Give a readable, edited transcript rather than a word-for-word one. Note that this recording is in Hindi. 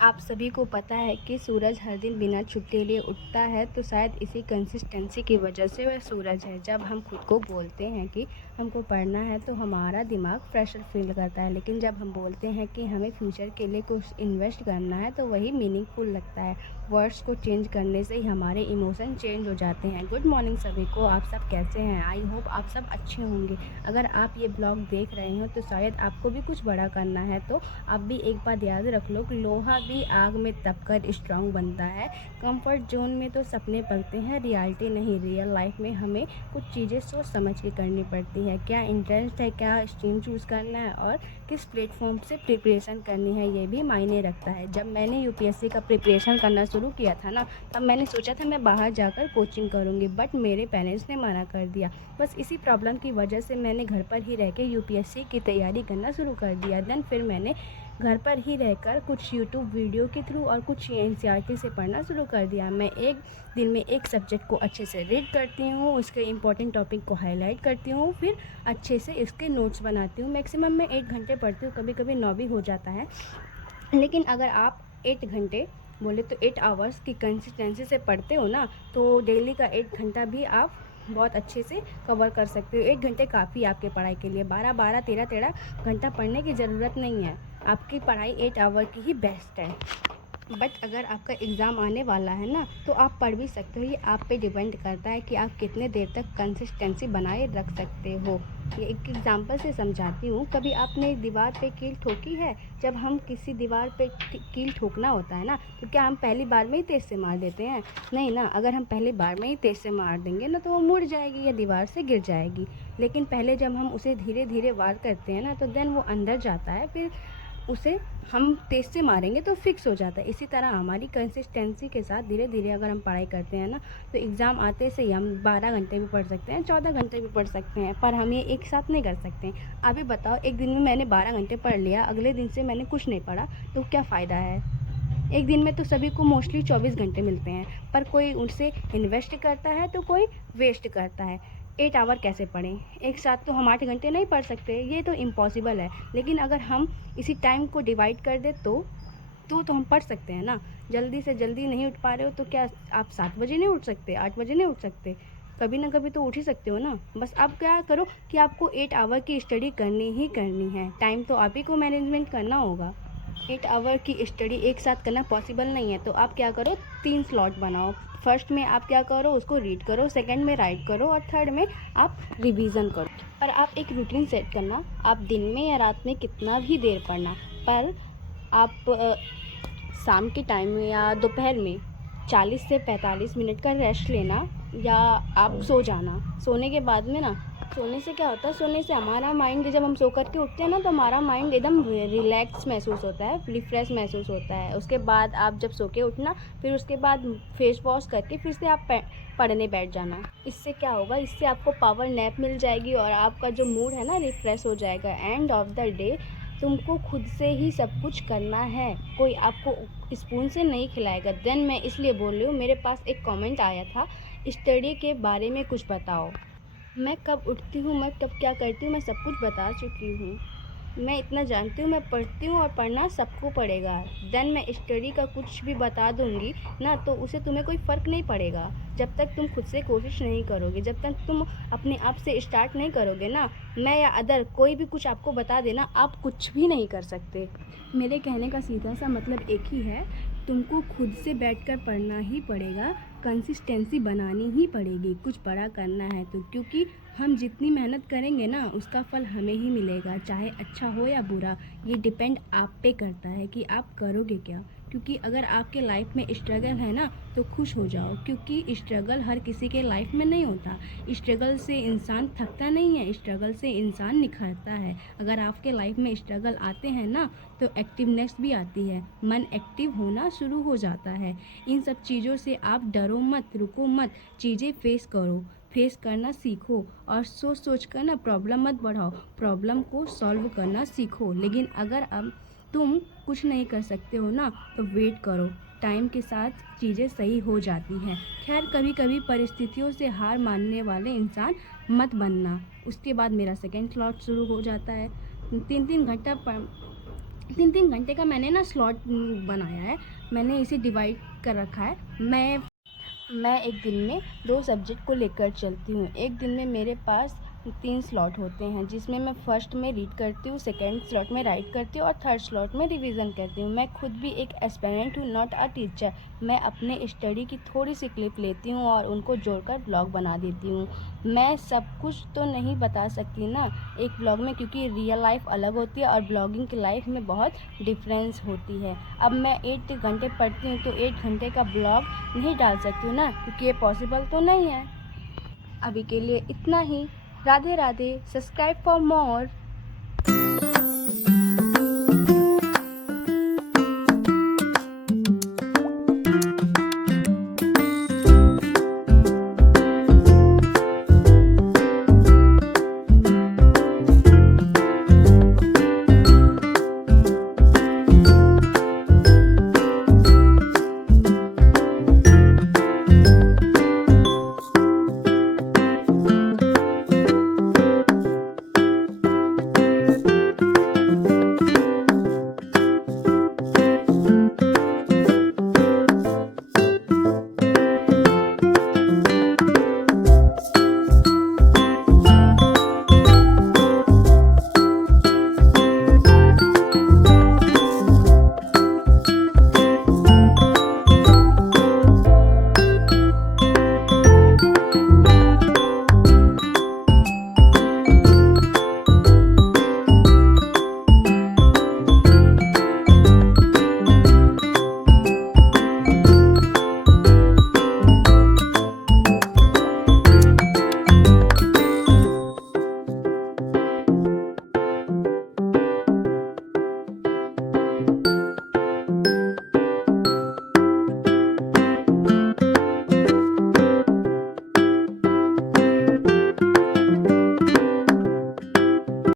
आप सभी को पता है कि सूरज हर दिन बिना छुट्टी लिए उगता है, तो शायद इसी कंसिस्टेंसी की वजह से वह सूरज है। जब हम खुद को बोलते हैं कि हमको पढ़ना है तो हमारा दिमाग प्रेशर फील करता है, लेकिन जब हम बोलते हैं कि हमें फ्यूचर के लिए कुछ इन्वेस्ट करना है तो वही मीनिंगफुल लगता है। वर्ड्स को चेंज करने से ही हमारे इमोशन चेंज हो जाते हैं। गुड मॉर्निंग सभी को, आप सब कैसे हैं? आई होप आप सब अच्छे होंगे। अगर आप ये ब्लॉग देख रहे हो तो शायद आपको भी कुछ बड़ा करना है, तो आप भी एक बात याद रख लो कि लोहा भी आग में तपकर स्ट्रांग बनता है। कंफर्ट जोन में तो सपने पलते हैं, रियलिटी नहीं। रियल लाइफ में हमें कुछ चीज़ें सोच समझ के करनी पड़ती है। क्या इंटरेस्ट है, क्या स्ट्रीम चूज़ करना है और किस प्लेटफॉर्म से प्रिपरेशन करनी है, ये भी मायने रखता है। जब मैंने यूपीएससी का प्रिपरेशन करना शुरू किया था ना, तब मैंने सोचा था मैं बाहर जाकर कोचिंग करूँगी, बट मेरे पेरेंट्स ने मना कर दिया। बस इसी प्रॉब्लम की वजह से मैंने घर पर ही रह के यूपीएससी की तैयारी करना शुरू कर दिया। देन फिर मैंने घर पर ही रहकर कुछ यूट्यूब वीडियो के थ्रू और कुछ एनसीईआरटी से पढ़ना शुरू कर दिया। मैं एक दिन में एक सब्जेक्ट को अच्छे से रीड करती हूँ, उसके इम्पोर्टेंट टॉपिक को हाईलाइट करती हूँ, फिर अच्छे से इसके नोट्स बनाती हूँ। मैक्सिमम मैं 8 घंटे पढ़ती हूँ, कभी कभी 9 भी हो जाता है। लेकिन अगर आप 8 घंटे बोले तो 8 आवर्स की कंसिस्टेंसी से पढ़ते हो ना, तो डेली का 1 घंटा भी आप बहुत अच्छे से कवर कर सकते हो। 1 घंटे काफ़ी आपके पढ़ाई के लिए। 12-12, 13-13 घंटा पढ़ने की ज़रूरत नहीं है। आपकी पढ़ाई 8 आवर की ही बेस्ट है। बट अगर आपका एग्ज़ाम आने वाला है ना, तो आप पढ़ भी सकते हो। ये आप पे डिपेंड करता है कि आप कितने देर तक कंसिस्टेंसी बनाए रख सकते हो। ये एक एग्जांपल से समझाती हूँ। कभी आपने दीवार पे कील ठोकी है? जब हम किसी दीवार पे कील ठोकना होता है ना, तो क्या हम पहली बार में ही तेज़ से मार देते हैं? नहीं ना। अगर हम पहली बार में ही तेज़ से मार देंगे ना, तो वो मुड़ जाएगी या दीवार से गिर जाएगी। लेकिन पहले जब हम उसे धीरे धीरे वार करते हैं ना, तो देन वो अंदर जाता है, फिर उसे हम तेज़ से मारेंगे तो फिक्स हो जाता है। इसी तरह हमारी कंसिस्टेंसी के साथ धीरे धीरे अगर हम पढ़ाई करते हैं ना, तो एग्ज़ाम आते से ही हम 12 घंटे भी पढ़ सकते हैं, 14 घंटे भी पढ़ सकते हैं, पर हम ये एक साथ नहीं कर सकते हैं। अभी बताओ, एक दिन में मैंने 12 घंटे पढ़ लिया, अगले दिन से मैंने कुछ नहीं पढ़ा, तो क्या फ़ायदा है? एक दिन में तो सभी को मोस्टली 24 घंटे मिलते हैं, पर कोई उनसे इन्वेस्ट करता है तो कोई वेस्ट करता है। 8 आवर कैसे पढ़ें? एक साथ तो हम 8 घंटे नहीं पढ़ सकते, ये तो इम्पॉसिबल है। लेकिन अगर हम इसी टाइम को डिवाइड कर दें तो हम पढ़ सकते हैं ना। जल्दी से जल्दी नहीं उठ पा रहे हो तो क्या आप 7 बजे नहीं उठ सकते, 8 बजे नहीं उठ सकते? कभी ना कभी तो उठ ही सकते हो ना। बस आप क्या करो कि आपको 8 आवर की स्टडी करनी ही करनी है। टाइम तो आप ही को मैनेजमेंट करना होगा। 8 आवर की स्टडी एक साथ करना पॉसिबल नहीं है, तो आप क्या करो, 3 स्लॉट बनाओ। फर्स्ट में आप क्या करो, उसको रीड करो, सेकंड में राइट करो और थर्ड में आप रिवीजन करो। पर आप एक रूटीन सेट करना, आप दिन में या रात में कितना भी देर पढ़ना, पर आप शाम के टाइम में या दोपहर में 40 से 45 मिनट का रेस्ट लेना, या आप सो जाना। सोने के बाद में ना, सोने से क्या होता है, सोने से हमारा माइंड, जब हम सो कर के उठते हैं ना, तो हमारा माइंड एकदम रिलैक्स महसूस होता है, रिफ्रेश महसूस होता है। उसके बाद आप जब सो के उठना, फिर उसके बाद फेस वॉश करके फिर से आप पढ़ने बैठ जाना। इससे क्या होगा, इससे आपको पावर नैप मिल जाएगी और आपका जो मूड है ना, रिफ्रेश हो जाएगा। एंड ऑफ द डे तुमको खुद से ही सब कुछ करना है, कोई आपको स्पून से नहीं खिलाएगा। देन मैं इसलिए बोल रही हूँ, मेरे पास एक कमेंट आया था, स्टडी के बारे में कुछ बताओ। मैं कब उठती हूँ, मैं कब क्या करती हूँ, मैं सब कुछ बता चुकी हूँ। मैं इतना जानती हूँ, मैं पढ़ती हूँ और पढ़ना सबको पड़ेगा। देन मैं स्टडी का कुछ भी बता दूँगी ना, तो उसे तुम्हें कोई फ़र्क नहीं पड़ेगा। जब तक तुम खुद से कोशिश नहीं करोगे, जब तक तुम अपने आप से स्टार्ट नहीं करोगे ना, मैं या अदर कोई भी कुछ आपको बता देना, आप कुछ भी नहीं कर सकते। मेरे कहने का सीधा सा मतलब एक ही है, तुमको खुद से बैठकर पढ़ना ही पड़ेगा, कंसिस्टेंसी बनानी ही पड़ेगी कुछ बड़ा करना है तो। क्योंकि हम जितनी मेहनत करेंगे ना, उसका फल हमें ही मिलेगा, चाहे अच्छा हो या बुरा। ये डिपेंड आप पे करता है कि आप करोगे क्या। क्योंकि अगर आपके लाइफ में स्ट्रगल है ना, तो खुश हो जाओ, क्योंकि स्ट्रगल हर किसी के लाइफ में नहीं होता। स्ट्रगल से इंसान थकता नहीं है, स्ट्रगल से इंसान निखरता है। अगर आपके लाइफ में स्ट्रगल आते हैं ना, तो एक्टिवनेस भी आती है, मन एक्टिव होना शुरू हो जाता है। इन सब चीज़ों से आप डरो मत, रुको मत, चीज़ें फेस करो, फेस करना सीखो और सोच सोच कर ना प्रॉब्लम मत बढ़ाओ, प्रॉब्लम को सॉल्व करना सीखो। लेकिन अगर अब तुम कुछ नहीं कर सकते हो ना, तो वेट करो, टाइम के साथ चीज़ें सही हो जाती हैं। खैर, कभी कभी परिस्थितियों से हार मानने वाले इंसान मत बनना। उसके बाद मेरा सेकंड स्लॉट शुरू हो जाता है। 3-3 घंटा 3-3 घंटे का मैंने ना स्लॉट बनाया है, मैंने इसे डिवाइड कर रखा है। मैं एक दिन में 2 सब्जेक्ट को लेकर चलती हूँ। एक दिन में मेरे पास 3 स्लॉट होते हैं, जिसमें मैं फर्स्ट में रीड करती हूँ, सेकंड स्लॉट में राइट करती हूँ और थर्ड स्लॉट में रिवीजन करती हूँ। मैं खुद भी एक एस्पिरेंट हूँ, नॉट अ टीचर। मैं अपने स्टडी की थोड़ी सी क्लिप लेती हूँ और उनको जोड़कर ब्लॉग बना देती हूँ। मैं सब कुछ तो नहीं बता सकती ना एक ब्लॉग में, क्योंकि रियल लाइफ अलग होती है और ब्लॉगिंग की लाइफ में बहुत डिफरेंस होती है। अब मैं 8 घंटे पढ़ती हूँ तो 8 घंटे का ब्लॉग नहीं डाल सकती हूँ ना, क्योंकि ये पॉसिबल तो नहीं है। अभी के लिए इतना ही। Radhe Radhe. Subscribe for more.